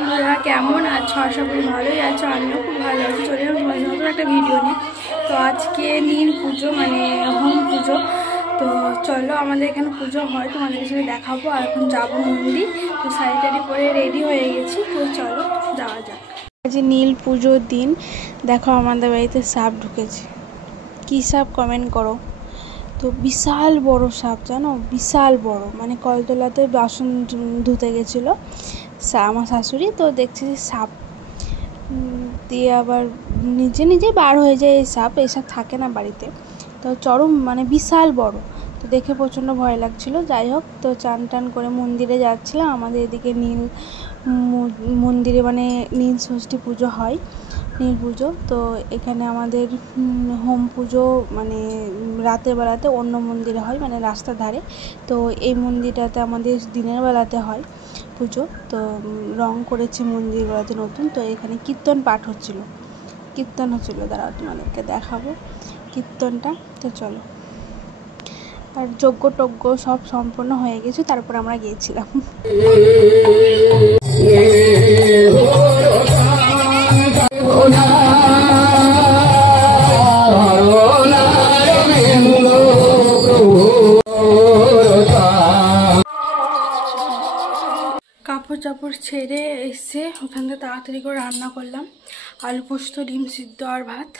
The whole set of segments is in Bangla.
বন্ধুরা, কেমন আছো? আশা করি ভালোই আছো। আমিও খুব ভালো আছি। চলে যাবো তোমাদের নতুন একটা ভিডিও নিয়ে। তো আজকে নীল পুজো, মানে হোম পুজো। তো চলো, আমাদের এখানে পুজো হয়, তোমাদের সাথে দেখাবো। আর এখন যাবো মন্দির। তো শাড়ি টাড়ি পরে রেডি হয়ে গেছি। তো চলো যাওয়া যাক। আজ নীল পুজোর দিন। দেখো আমাদের বাড়িতে সাপ ঢুকেছে। কী সাপ কমেন্ট করো। তো বিশাল বড় সাপ, জানো, বিশাল বড়। মানে কলতলাতে বাসন ধুতে গেছিলো আমার শাশুড়ি, তো দেখছি যে সাপ দিয়ে আবার নিজে নিজে বার হয়ে যায়। এই সাপ থাকে না বাড়িতে, তো চরম মানে বিশাল বড়। তো দেখে প্রচণ্ড ভয় লাগছিল। যাই হোক, তো চান টান করে মন্দিরে যাচ্ছিলাম। আমাদের এদিকে নীল মন্দিরে মানে নীল ষষ্ঠী পুজো হয়, নীল পুজো। তো এখানে আমাদের হোম পুজো মানে রাতের বেলাতে অন্য মন্দিরে হয়, মানে রাস্তার ধারে। তো এই মন্দিরটাতে আমাদের দিনের বেলাতে হয় পুজো। তো রং করেছে মন্দিরগুলোতে নতুন। তো এখানে কীর্তন পাঠ হচ্ছিলো, দাঁড়াও তোমাদেরকে দেখাবো কীর্তনটা। তো চলো, আর যজ্ঞ টজ্ঞ সব সম্পন্ন হয়ে গেছে, তারপর আমরা গিয়েছিলাম। কাপড় চাপড় ছেড়ে এসে ওখান থেকে তাড়াতাড়ি করে রান্না করলাম। আলু পোস্ত, ডিম সিদ্ধ আর ভাত।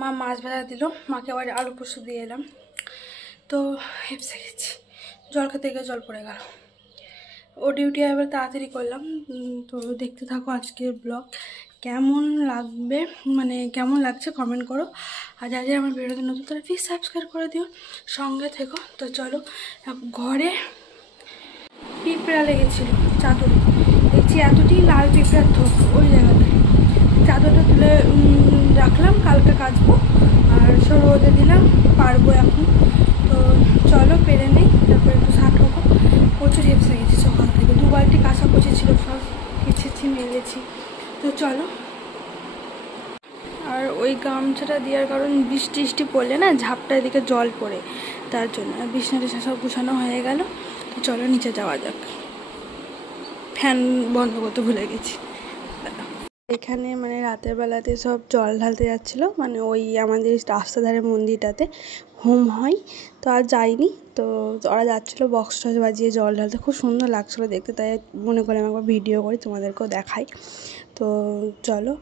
মা মাছ ভাজা দিল, মাকে আবার আলু পোস্ত দিয়ে এলাম। তো হেপসে গেছি, জল খেতে গিয়ে জল পড়ে গেল। ও ডিউটি এবার তাড়াতাড়ি করলাম। তো দেখতে থাকো আজকের ব্লগ। কেমন লাগবে, মানে কেমন লাগছে কমেন্ট করো। আর যা যা আমার ভিডিওতে নতুন তাহলে প্লিজ সাবস্ক্রাইব করে দিও, সঙ্গে থেকো। তো চলো, ঘরে পিঁপড়া লেগেছিল চাদরে। দেখছি এতটি লাল পিঁপড়ার থোক ওই জায়গাটায়। চাদরটা তুলে রাখলাম, কালকে কাচবো। আর সব রোদে দিলাম, পারবো এখন। তো চলো পেরে নেই, তারপর একটু শাক হবো। প্রচুর হেপসে গেছি সকাল থেকে। 2 বালতি কাঁচাকুচি ছিল, সব কেচেছি, মেলেছি। তো চলো। আর ওই গামছাটা দেওয়ার কারণ বৃষ্টি পড়লে না ঝাপটা এদিকে জল পড়ে, তার জন্য। আর বিছানাটা সব গুছানো হয়ে গেল। তো চলো নিচে যাওয়া যাক। ফ্যান বন্ধ করতে ভুলে গেছি। এখানে মানে রাতের বেলাতে সব জল ঢালতে যাচ্ছিলো, মানে ওই আমাদের রাস্তার ধারে মন্দিরটাতে হোম হয়। তো আর যাইনি। তো ওরা যাচ্ছিলো বক্স টক্স বাজিয়ে জল ঢালতে, খুব সুন্দর লাগছিলো দেখতে। তাই মনে করে আমি একবার ভিডিও করি, তোমাদেরকেও দেখাই। তো চলো,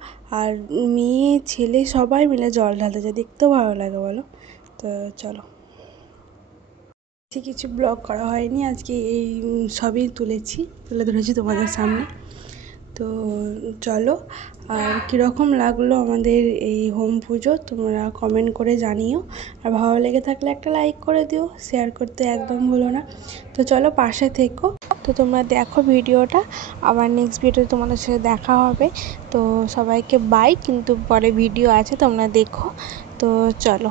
আর মেয়ে ছেলে সবাই মিলে জল ঢালতে যায়, দেখতেও ভালো লাগে বলো। তো চলো, কিছু ব্লগ করা হয়নি আজকে, এই সবই তুলে ধরেছি তোমাদের সামনে। তো চলো, আর কীরকম লাগলো আমাদের এই হোম পুজো তোমরা কমেন্ট করে জানিও। আর ভালো লেগে থাকলে একটা লাইক করে দিও, শেয়ার করতে একদম ভুলো না। তো চলো, পাশে থেকো। তো তোমরা দেখো ভিডিওটা, আবার নেক্সট ভিডিও তোমাদের সাথে দেখা হবে। তো সবাইকে বাই, কিন্তু পরে ভিডিও আছে, তোমরা দেখো। তো চলো।